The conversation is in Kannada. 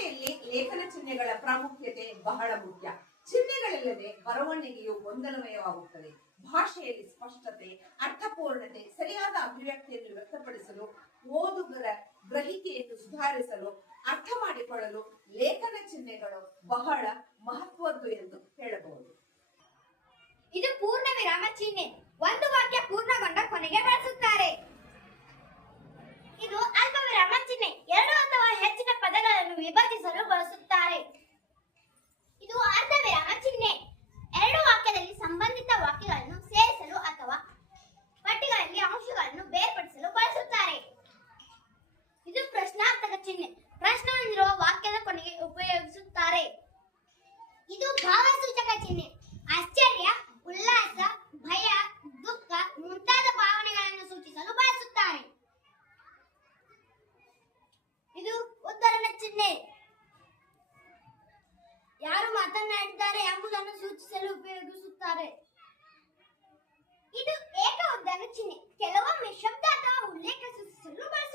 ಭಾಷೆಯಲ್ಲಿ ಲೇಖನ ಚಿಹ್ನೆಗಳ ಪ್ರಾಮುಖ್ಯತೆ ಬಹಳ ಮುಖ್ಯ. ಚಿಹ್ನೆಗಳಿಲ್ಲದೆ ಬರವಣಿಗೆಯು ಗೊಂದಲಮಯವಾಗುತ್ತದೆ. ಭಾಷೆಯಲ್ಲಿ ಸ್ಪಷ್ಟತೆ, ಅರ್ಥಪೂರ್ಣತೆ, ಸರಿಯಾದ ಅಭಿವ್ಯಕ್ತಿಯನ್ನು ವ್ಯಕ್ತಪಡಿಸಲು, ಓದುಗರ ಗ್ರಹಿಕೆಯನ್ನು ಸುಧಾರಿಸಲು, ಅರ್ಥ ಮಾಡಿಕೊಳ್ಳಲು ಲೇಖನ ಚಿಹ್ನೆಗಳು ಬಹಳ ಮಹತ್ವದ್ದು ಎಂದು ಹೇಳಬಹುದು. ಇದು ಪೂರ್ಣ ವಿರಾಮ ಚಿಹ್ನೆ. ಒಂದು ವಾಕ್ಯ ಪೂರ್ಣಗೊಂಡ ಕೊನೆಗೆ ಬಳಸುತ್ತಾರೆ. ಇದು ಅಲ್ಪ ವಿರಾಮ ಚಿಹ್ನೆ. ಎರಡು ಅಥವಾ ಹೆಚ್ಚಿನ ಪದಗಳನ್ನು ವಿಭಜಿಸಲು ಬಳಸುತ್ತಾರೆ. ಇದು ಅರ್ಧ ವಿರಾಮ ಚಿಹ್ನೆ. ಎರಡು ವಾಕ್ಯದಲ್ಲಿ ಸಂಬಂಧಿತ ವಾಕ್ಯಗಳನ್ನು ಸೇರಿಸಲು ಅಥವಾ ಪಟ್ಟಿಗಳಲ್ಲಿ ಅಂಶಗಳನ್ನು ಬೇರ್ಪಡಿಸಲು ಬಳಸುತ್ತಾರೆ. ಇದು ಪ್ರಶ್ನಾರ್ಥಕ ಚಿಹ್ನೆ. ಪ್ರಶ್ನೆ ಹೊಂದಿರುವ ವಾಕ್ಯದ ಕೊನೆಗೆ ಉಪಯೋಗಿಸುತ್ತಾರೆ. ಇದು ಭಾವಸೂಚಕ ಚಿಹ್ನೆ. ಆಶ್ಚರ್ಯ, ಉಲ್ಲಾಸ, ಭಯ, ದುಃಖ ಮುಂತಾದ ಭಾವನೆಗಳನ್ನು ಸೂಚಿಸಲು ಬಳಸುತ್ತಾರೆ. ಇದು ಉದ್ಧರಣ ಚಿಹ್ನೆ. ಯಾರು ಮಾತನಾಡಿದ್ದಾರೆ ಎಂಬುದನ್ನು ಸೂಚಿಸಲು ಉಪಯೋಗಿಸುತ್ತಾರೆ. ಇದು ಏಕ ಉದ್ಧರಣ ಚಿಹ್ನೆ. ಕೆಲವೊಮ್ಮೆ ಶಬ್ದ ಅಥವಾ ಉಲ್ಲೇಖ ಸೂಚಿಸಲು ಬಳಸುತ್ತಾರೆ.